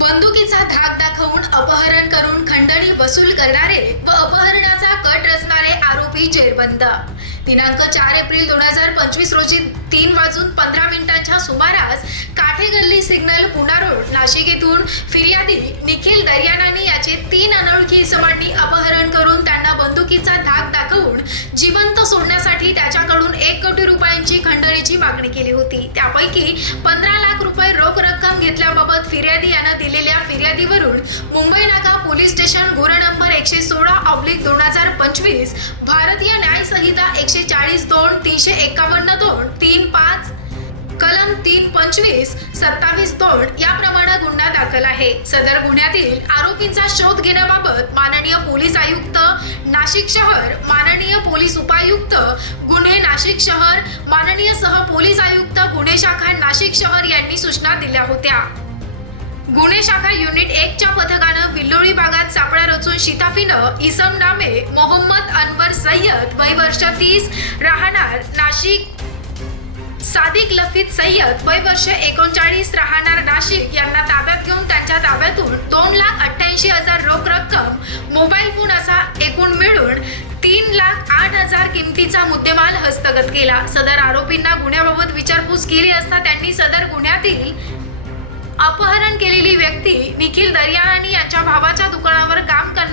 बंदुकीचा धाक दाखवून अपहरण करून खंडणी वसूल करणारे व अपहरणाचा कट रचणारे आरोपी जेरबंद. दिनांक चार एप्रिल दोन हजार पंचवीस रोजी तीन वाजून पंधरा मिनिटांच्या सुमारास काठे गल्ली सिग्नल पुणा रोड नाशिक येथून फिर्यादी निखिल दर्यानानी याचे तीन अनोळखी इसमांनी अपहरण करून त्यांना बंदुकीचा धाक दाखवून जिवंत रुपयांची मागणी केली होती. त्यापैकी पंधरा लाख रुपये रोख रक्कम घेतल्याबाबत फिर्यादी यानं दिलेल्या फिर्यादीवरून मुंबई नाका पोलीस स्टेशन गुन्हा नंबर एकशे सोळा ऑब्लिक दोन हजार पंचवीस भारतीय न्याय संहिता एकशे चाळीस दोन तीनशे एकावन्न दोन तीन पाच कलम तीन पंचवीस सत्तावीस दोन याप्रमाणे गुन्हा दाखल आहे. सदर गुन्ह्यातील आरोपींचा शोध घेण्याबाबत माननीय पोलीस आयुक्त नाशिक शहर माननीय पोलीस उपायुक्त गुन्हे नाशिक शहर माननीय सह पोलीस आयुक्त गुन्हे शाखा नाशिक शहर यांनी सूचना दिल्या होत्या. गुन्हे शाखा युनिट एकच्या पथकानं विल्लोळी भागात सापळा रचून शिताफीनं इसम नामे मोहम्मद अनवर सय्यद वय वर्ष तीस राहणार नाशिक सादिक लफीत सय्यद वय वर्ष एकोणचाळीस राहणार नाशिक यांना ताब्यात घेऊन त्यांच्या ताब्यातून दोन लाख अठ्ठ्याऐंशी हजार रोख रक्कम मोबाईल फोन असा एकूण मिळून तीन लाख आठ हजार किमतीचा मुद्देमाल हस्तगत केला. सदर आरोपींना गुन्ह्याबाबत विचारपूस केली असता त्यांनी सदर गुन्ह्यातील अपहरण केलेली व्यक्ती निखिल दर्याराणी यांच्या भावाच्या दुकानावर काम कर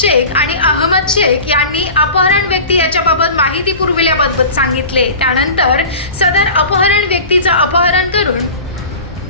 शेख आणि अहमद शेख यांनी अपहरण व्यक्ती याच्याबाबत माहिती पुरविल्याबाबत सांगितले. त्यानंतर सदर अपहरण व्यक्तीचं अपहरण करून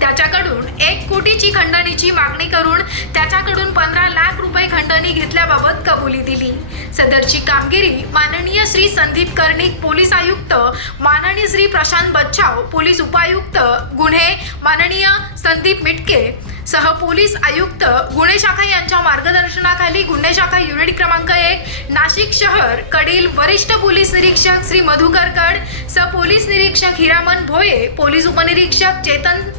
त्याच्याकडून एक कोटीची खंडणीची मागणी करून त्याच्याकडून पंधरा लाख रुपये खंडणी घेतल्याबाबत कबुली दिली. सदरची कामगिरी माननीय श्री संदीप कर्णिक पोलीस आयुक्त माननीय श्री प्रशांत बच्छाव पोलीस उपायुक्त गुन्हे माननीय संदीप मिटके सह पोलीस आयुक्त गुन्हे शाखा यांच्या मार्गदर्शनाखाली गुन्हे शाखा युनिट क्रमांक एक नाशिक शहर कडील वरिष्ठ पोलीस निरीक्षक श्री मधुकर कड सह पोलीस निरीक्षक हिरामन भोये पोलीस उपनिरीक्षक चेतन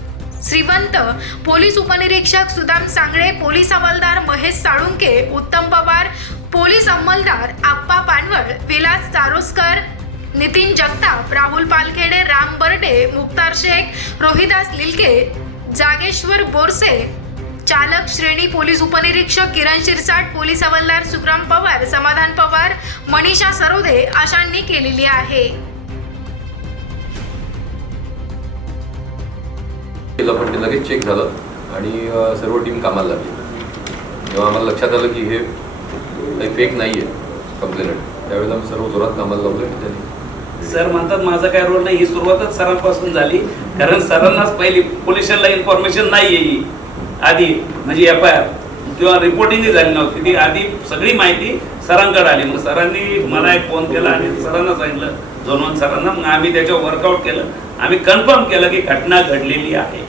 श्रीवंत पोलीस उपनिरीक्षक सुदाम सांगळे पोलीस हवालदार महेश साळुंके उत्तम पवार पोलीस अंमलदार आप्पा पानवळ विलास चारोस्कर नितीन जगताप राहुल पालखेडे राम बर्डे मुक्तार शेख रोहिदास लिलके जागेश्वर बोरसे चालक श्रेणी पोलीस उपनिरीक्षक किरण शिरसाट पोलीस हवालदार सुग्राम पवार समाधान पवार मनीषा सरोदे अशांनी केलेली आहे. केलं पण ते लगेच चेक झालं आणि सर्व टीम कामाला लागली. तेव्हा आम्हाला लक्षात आलं की हे काही फेक नाही आहे कंप्लेनंट त्यावेळेला आम्ही सर्व जोरात कामाला लावलं त्यांनी सर म्हणतात माझा काय रोल नाही. ही सुरुवातच सरांपासून झाली. कारण सरांनाच पहिली पोलिसांना इन्फॉर्मेशन नाही आहे आधी म्हणजे एफ आय आर किंवा रिपोर्टिंगही झाली नव्हती. ती आधी सगळी माहिती सरांकडे आली. मग सरांनी मला एक फोन केला आणि सरांना सांगितलं जोनवन सरांना. मग आम्ही त्याच्यावर वर्कआउट केलं. आम्ही कन्फर्म केलं की घटना घडलेली आहे.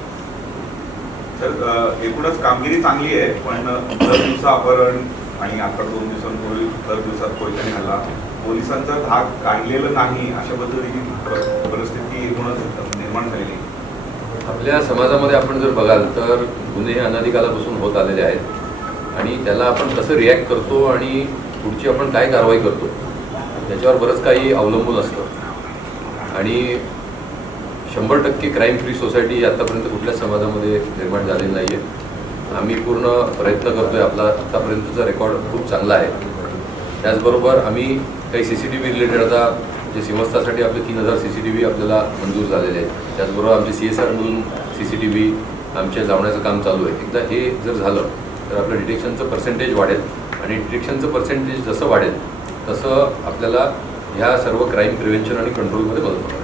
तर एकूणच कामगिरी चांगली आहे पण दर दिवसा अपहरण आणि आता दोन दिवसांपूर्वी दर दिवसात कोयत्याने हल्ला. पोलिसांचा धाक काढलेलं नाही अशा पद्धतीची परिस्थिती निर्माण झालेली आपल्या समाजामध्ये आपण जर बघाल तर गुन्हे अनाधिकालापासून होत आलेले आहेत. आणि त्याला आपण कसं रिॲक्ट करतो आणि पुढची आपण काय कारवाई करतो त्याच्यावर बरंच काही अवलंबून असतं. आणि शंभर टक्के क्राईम फ्री सोसायटी आत्तापर्यंत कुठल्याच समाजामध्ये निर्माण झालेली नाही आहे आम्ही पूर्ण प्रयत्न करतो आहे आपला आत्तापर्यंतचा रेकॉर्ड खूप चांगला आहे. त्याचबरोबर आम्ही काही C C T V related आता जे सिंहस्थासाठी आपले तीन हजार सी सी टी व्ही आपल्याला मंजूर झालेले आहेत. त्याचबरोबर आमचे सी एस आरमधून सी सी टी व्ही आमच्या लावण्याचं काम चालू आहे. एकदा हे जर झालं तर आपलं डिटेक्शनचं पर्सेंटेज वाढेल. आणि डिटेक्शनचं पर्सेंटेज जसं वाढेल तसं आपल्याला ह्या सर्व क्राईम प्रिव्हेन्शन आणि कंट्रोलमध्ये मदत होणार